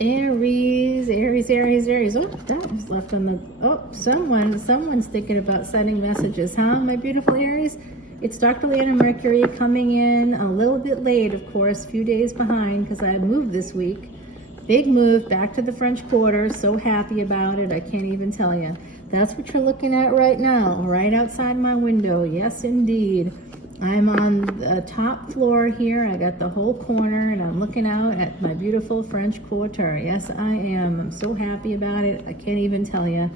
Aries, Aries, Aries, Aries. Oh, that was left on the, oh, someone's thinking about sending messages, huh, my beautiful Aries? It's Dr. Leona Mercury coming in a little bit late, of course, a few days behind because I moved this week. Big move back to the French Quarter. So happy about it. I can't even tell you. That's what you're looking at right now, right outside my window. Yes, indeed. I'm on the top floor here. I got the whole corner and I'm looking out at my beautiful French Quarter. Yes, I am. I'm so happy about it. I can't even tell you.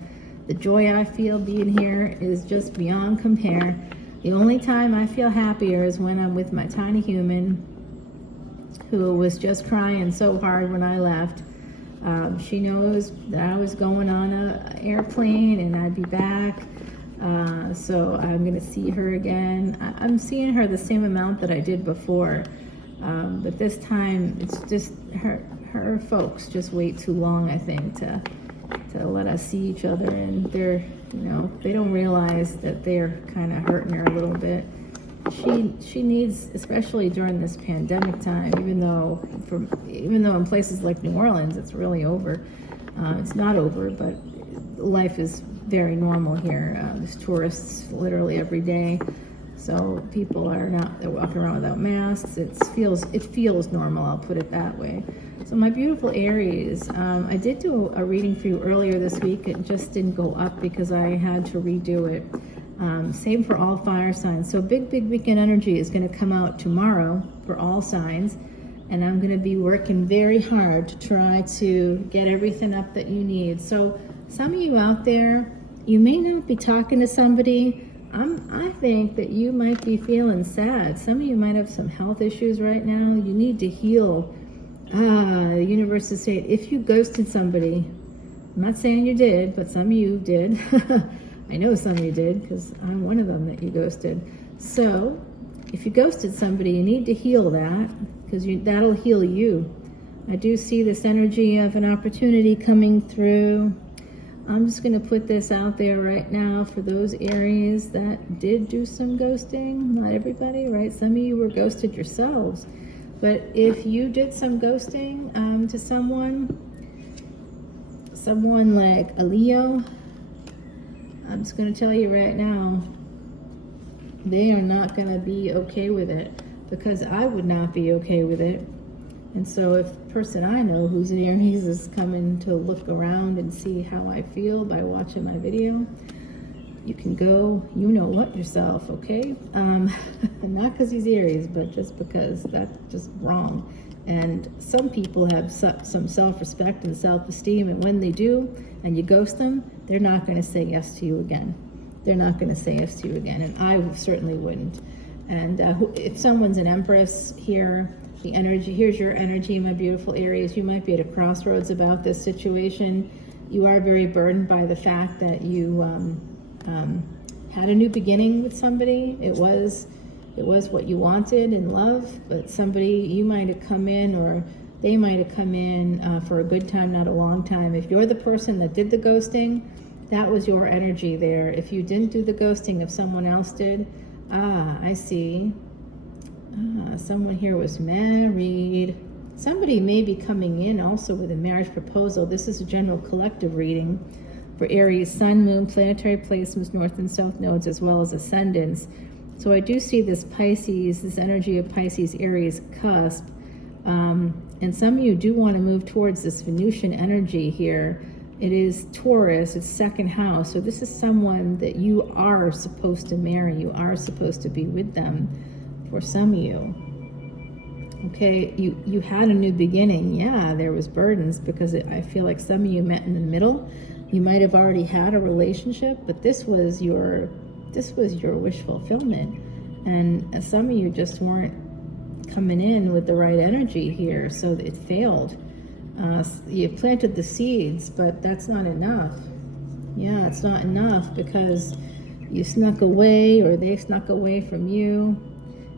The joy I feel being here is just beyond compare. The only time I feel happier is when I'm with my tiny human who was just crying so hard when I left. She knows that I was going on an airplane and I'd be back. So I'm going to see her again. I'm seeing her the same amount that I did before. But this time it's just her folks just wait too long, I think, to let us see each other. And they're, they don't realize that they're kind of hurting her a little bit. She needs, especially during this pandemic time, even though in places like New Orleans it's really over. It's not over, but life is very normal here. There's tourists literally every day, so people they're walking around without masks. It feels normal, I'll put it that way. So my beautiful Aries, I did do a reading for you earlier this week. It just didn't go up because I had to redo it. Same for all fire signs. So big weekend energy is going to come out tomorrow for all signs, and I'm going to be working very hard to try to get everything up that you need. So some of you out there, you may not be talking to somebody. I think that you might be feeling sad. Some of you might have some health issues right now. You need to heal. The universe is saying, if you ghosted somebody, I'm not saying you did, but some of you did. I know some of you did because I'm one of them that you ghosted. So if you ghosted somebody, you need to heal that because that'll heal you. I do see this energy of an opportunity coming through. I'm just going to put this out there right now for those Aries that did do some ghosting. Not everybody, right? Some of you were ghosted yourselves. But if you did some ghosting to someone like a Leo, I'm just going to tell you right now, they are not going to be okay with it because I would not be okay with it. And so if the person I know who's an Aries is coming to look around and see how I feel by watching my video, you can go, yourself, okay? Not because he's Aries, but just because that's just wrong. And some people have some self-respect and self-esteem, and when they do, and you ghost them, they're not going to say yes to you again. They're not going to say yes to you again, and I certainly wouldn't. And if someone's an Empress here, the energy, here's your energy, my beautiful Aries. You might be at a crossroads about this situation. You are very burdened by the fact that you had a new beginning with somebody. It was what you wanted in love, but you might have come in, or they might have come in for a good time, not a long time. If you're the person that did the ghosting, that was your energy there. If you didn't do the ghosting, if someone else did, I see. Someone here was married. Somebody may be coming in also with a marriage proposal. This is a general collective reading for Aries, Sun, Moon, planetary placements, North and South nodes, as well as ascendants. So I do see this Pisces, this energy of Pisces, Aries cusp. And some of you do want to move towards this Venusian energy here. It is Taurus, it's second house. So this is someone that you are supposed to marry. You are supposed to be with them for some of you. Okay, you had a new beginning. Yeah, there was burdens because I feel like some of you met in the middle. You might have already had a relationship, but this was your wish fulfillment. And some of you just weren't coming in with the right energy here, so it failed. You planted the seeds, but that's not enough. Yeah, it's not enough because you snuck away, or they snuck away from you.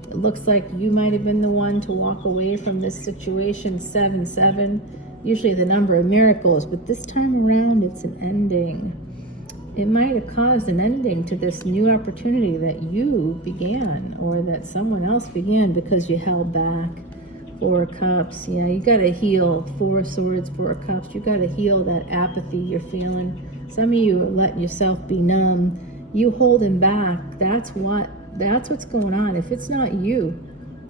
It looks like you might have been the one to walk away from this situation. 7-7, usually the number of miracles, but this time around it's an ending. It might have caused an ending to this new opportunity that you began, or that someone else began because you held back. Four of Cups. Yeah, you got to heal. Four of Swords, Four of Cups. You got to heal that apathy you're feeling. Some of you are letting yourself be numb. You holding back. That's what's going on. If it's not you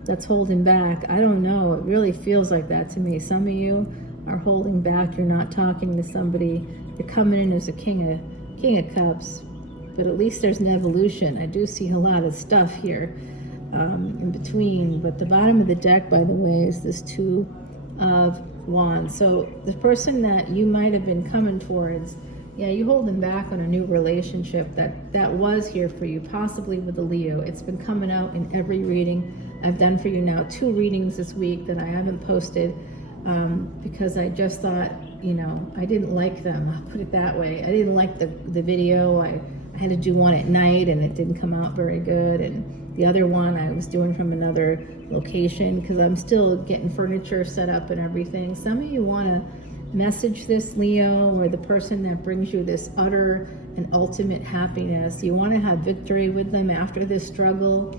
that's holding back, I don't know. It really feels like that to me. Some of you are holding back. You're not talking to somebody. You're coming in as a King of Cups. But at least there's an evolution. I do see a lot of stuff here in between. But the bottom of the deck, by the way, is this Two of Wands. So the person that you might have been coming towards, yeah, you holding back on a new relationship that was here for you, possibly with a Leo. It's been coming out in every reading I've done for you now. 2 readings this week that I haven't posted because I just thought, I didn't like them. I'll put it that way. I didn't like the video. I had to do one at night and it didn't come out very good. And the other one I was doing from another location because I'm still getting furniture set up and everything. Some of you want to message this Leo, or the person that brings you this utter and ultimate happiness. You want to have victory with them after this struggle.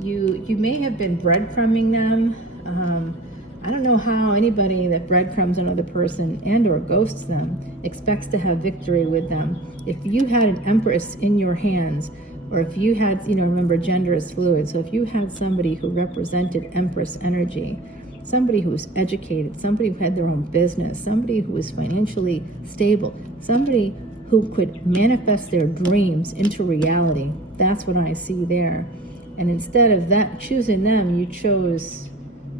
You may have been breadcrumbing them. I don't know how anybody that breadcrumbs another person and or ghosts them expects to have victory with them. If you had an Empress in your hands, or if you had, remember gender is fluid, so if you had somebody who represented Empress energy, somebody who was educated, somebody who had their own business, somebody who was financially stable, somebody who could manifest their dreams into reality, that's what I see there. And instead of that, choosing them, you chose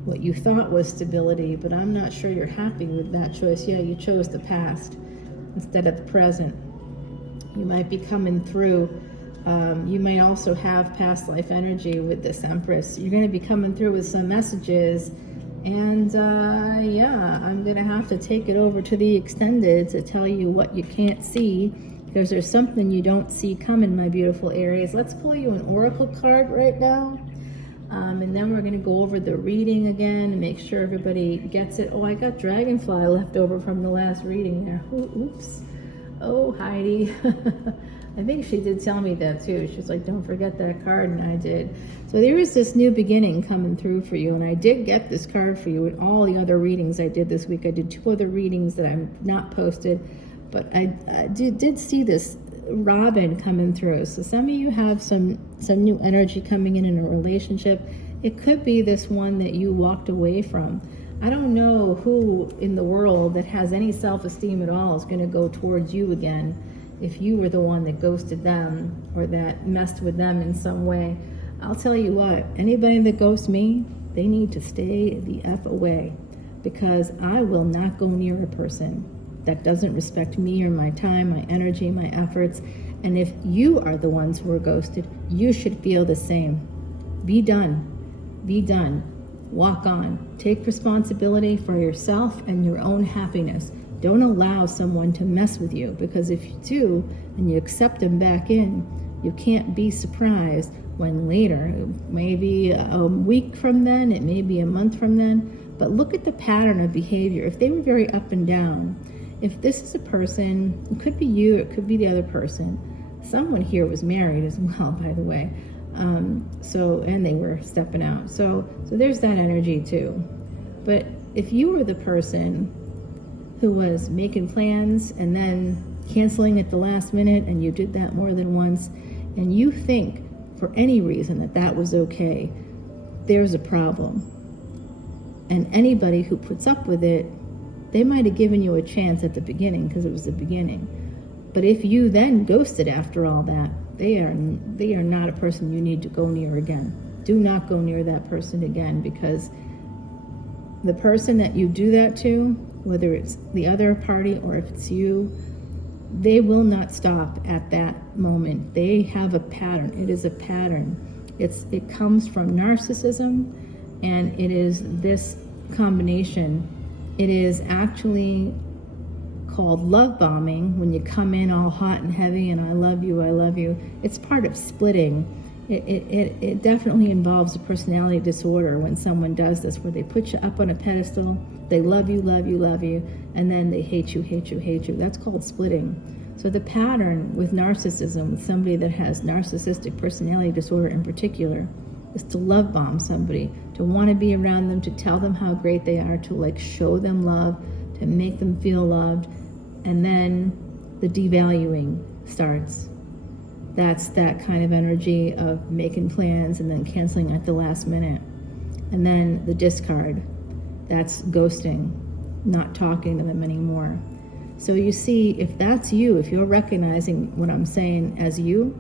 what you thought was stability, but I'm not sure you're happy with that choice. Yeah, you chose the past instead of the present. You might be coming through. You may also have past life energy with this Empress. You're going to be coming through with some messages, and yeah, I'm going to have to take it over to the extended to tell you what you can't see, because there's something you don't see coming, my beautiful Aries. Let's pull you an oracle card right now. And then we're going to go over the reading again and make sure everybody gets it. Oh, I got Dragonfly left over from the last reading there. Oops. Oh, Heidi. I think she did tell me that too. She was like, don't forget that card, and I did. So there is this new beginning coming through for you, and I did get this card for you in all the other readings I did this week. I did 2 other readings that I'm not posted, but I did see this Robin coming through. So some of you have some new energy coming in a relationship. It could be this one that you walked away from. I don't know who in the world that has any self-esteem at all is going to go towards you again if you were the one that ghosted them or that messed with them in some way. I'll tell you what, anybody that ghosts me, they need to stay the F away, because I will not go near a person that doesn't respect me or my time, my energy, my efforts. And if you are the ones who are ghosted, you should feel the same. Be done. Be done. Walk on. Take responsibility for yourself and your own happiness. Don't allow someone to mess with you, because if you do and you accept them back in, you can't be surprised when later, maybe a week from then, it may be a month from then, but look at the pattern of behavior. If they were very up and down, if this is a person, it could be you, it could be the other person. Someone here was married as well, by the way. And they were stepping out. So there's that energy too. But if you were the person who was making plans and then canceling at the last minute, and you did that more than once, and you think for any reason that was okay, there's a problem. And anybody who puts up with it, they might have given you a chance at the beginning because it was the beginning. But if you then ghosted after all that, they are not a person you need to go near again. Do not go near that person again, because the person that you do that to, whether it's the other party or if it's you, they will not stop at that moment. They have a pattern. It is a pattern. It comes from narcissism, and it is this combination. It is actually called love bombing, when you come in all hot and heavy and I love you. It's part of splitting. It definitely involves a personality disorder when someone does this, where they put you up on a pedestal, they love you, and then they hate you. That's called splitting. So the pattern with narcissism, with somebody that has narcissistic personality disorder in particular, is to love bomb somebody, to want to be around them, to tell them how great they are, to like show them love, to make them feel loved. And then the devaluing starts. That's that kind of energy of making plans and then canceling at the last minute. And then the discard, that's ghosting, not talking to them anymore. So you see, if that's you, if you're recognizing what I'm saying as you,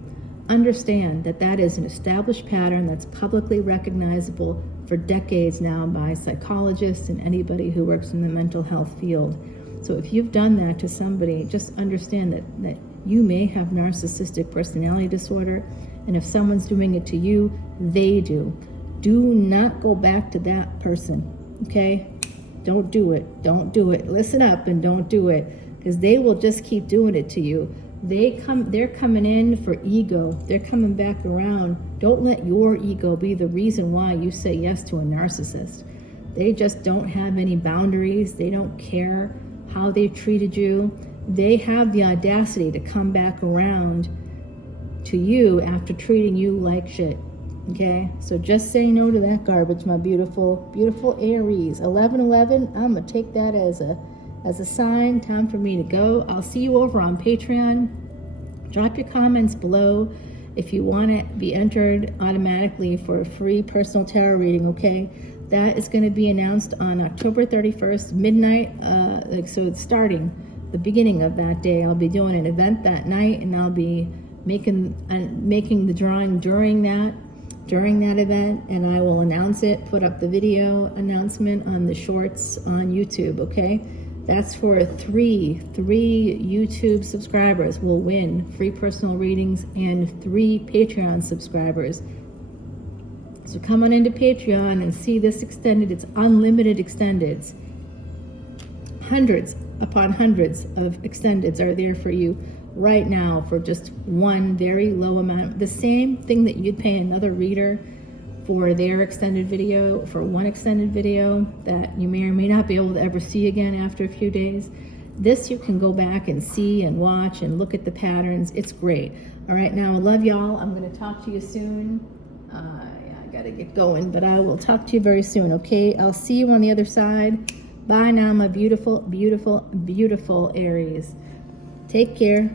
understand that that is an established pattern that's publicly recognizable for decades now by psychologists and anybody who works in the mental health field. So if you've done that to somebody, just understand that you may have narcissistic personality disorder, and if someone's doing it to you, they do. Do not go back to that person, okay? Don't do it. Don't do it. Listen up and don't do it, because they will just keep doing it to you. They're coming in for ego. They're coming back around. Don't let your ego be the reason why you say yes to a narcissist. They just don't have any boundaries. They don't care how they've treated you. They have the audacity to come back around to you after treating you like shit. Okay, so just say no to that garbage, my beautiful, beautiful Aries. 11/11, I'm gonna take that as a sign. Time for me to go. I'll see you over on Patreon. Drop your comments below if you want to be entered automatically for a free personal tarot reading. Okay, that is going to be announced on October 31st, midnight. So it's starting the beginning of that day. I'll be doing an event that night, and I'll be making the drawing during that event, and I will announce it, put up the video announcement on the shorts on YouTube. Okay, that's for three YouTube subscribers will win free personal readings, and 3 Patreon subscribers. So come on into Patreon and see this extended. It's unlimited extendeds. Hundreds upon hundreds of extendeds are there for you right now for just one very low amount. The same thing that you'd pay another reader for their extended video, for one extended video that you may or may not be able to ever see again after a few days. This you can go back and see and watch and look at the patterns. It's great. All right, now I love y'all. I'm going to talk to you soon. I got to get going, but I will talk to you very soon, okay? I'll see you on the other side. Bye now, my beautiful, beautiful, beautiful Aries. Take care.